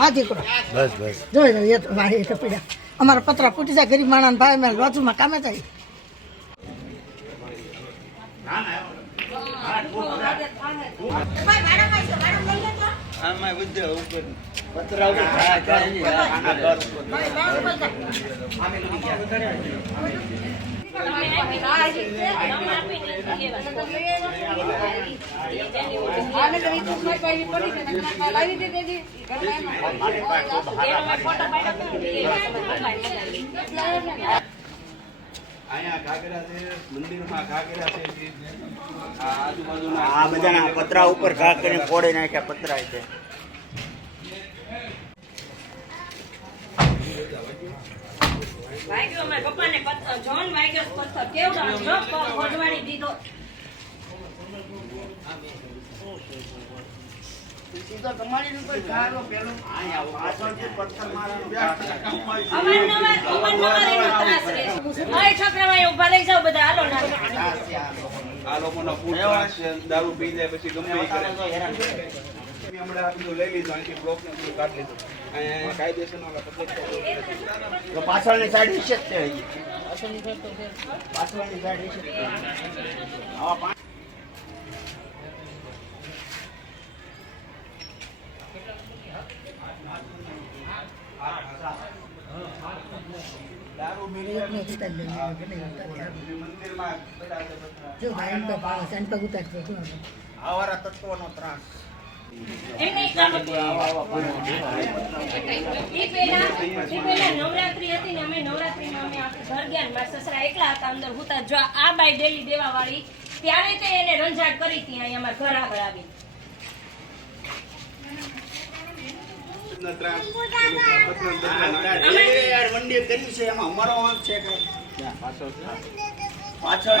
હા દીકરો બસ બસ. જોઈ લો એ તો વાહી તો પીડા અમારા પતરા ફૂટી જાય ગરીબ માણસ ભાઈ મેં બાજુમાં કામે જાય. પતરા આ બધાના પતરા ઉપર ઘા કરીને ફોડી નાખ્યા પતરા છે. વાગ્યો મારા પપ્પાને પથ્થર જોન વાગ્યો પથ્થર. કેવડો આમ જો પગ ખોદવાડી દીધો. અહીંયા પાછળથી પથ્થર મારવાનો ઘા કરે. અવારનવાર અવારનવાર એનો ત્રાસ રહે ઓય છોકરાઓ અહીં ઊભા રહી જાઓ બધા હાલો ના આ લોકોનો દારૂ પી જાય પછી ગમે કરે. પાછળની સાઈડ વિશે જ તે પાછળની સાઈડ વિશે આવા. જો ભાઈ પગ. આવારા તત્વોનો ત્રાસ. નવરાત્રી હતી ને અમે નવરાત્રીમાં અમે ઘર ગયા મારા સસરા એકલા હતા અંદર હુતા. જો આ બાઈ ડેલી દેવા વાળી ત્યારે તે એને રંજાડ કરી હતી અહીંયા અમારા ઘર આગળ આવી પાછળ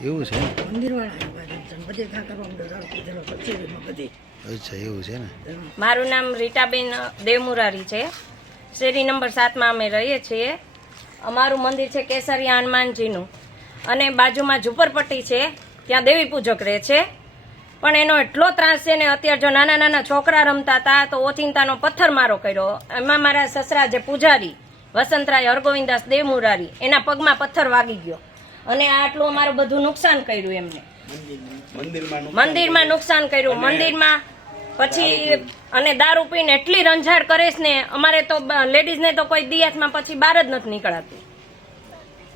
એવું છે. અચ્છા એવું છે ને? મારું નામ રીટાબેન દેવમુરારી છે. શેરી નંબર સાતમાં અમે રહીએ છીએ. અમારું મંદિર છે કેસરિયા હનુમાનજીનું. અને બાજુમાં ઝુંપડપટ્ટી છે. ત્યાં દેવી પૂજક રહે છે. પણ એનો એટલો ત્રાસ છે ને અત્યારે જો નાના નાના છોકરા રમતા હતા તો ઓચિંતાનો પથ્થર મારો કર્યો. એમાં મારા સસરા જે પૂજારી વસંતરાય હરગોવિંદાસ દેવમુરારી એના પગમાં પથ્થર વાગી ગયો. અને આ આટલું અમારું બધું નુકસાન કર્યું એમને. મંદિરમાં નુકસાન કર્યું. મંદિરમાં પછી અને દારૂ પીને એટલી રંજાડ કરે છે ને અમારે તો લેડીઝને તો કોઈ દિયાસમાં પછી બહાર જ નથી નીકળાતું.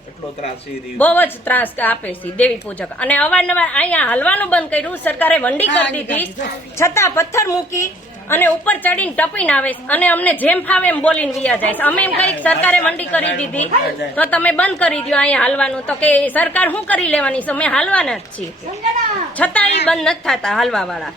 એટલો ત્રાસ બહુ જ ત્રાસ આપે છે દેવી પૂજક. અને અવારનવાર અહીંયા હલવાનું બંધ કર્યું સરકારે વંડી કરી દીધી. છતાં પથ્થર મૂકી અને ઉપર ચડીને ટપીને આવે છે અને અમને જેમ ફાવે એમ બોલીને વિયા જાય અમે એમ કઈ સરકારે વંડી કરી દીધી. તો તમે બંધ કરી દો અહીંયા હાલવાનું. તો કે સરકાર શું કરી લેવાની અમે હાલવાના જ છીએ. છતાં એ બંધ નથી થતા હાલવા વાળા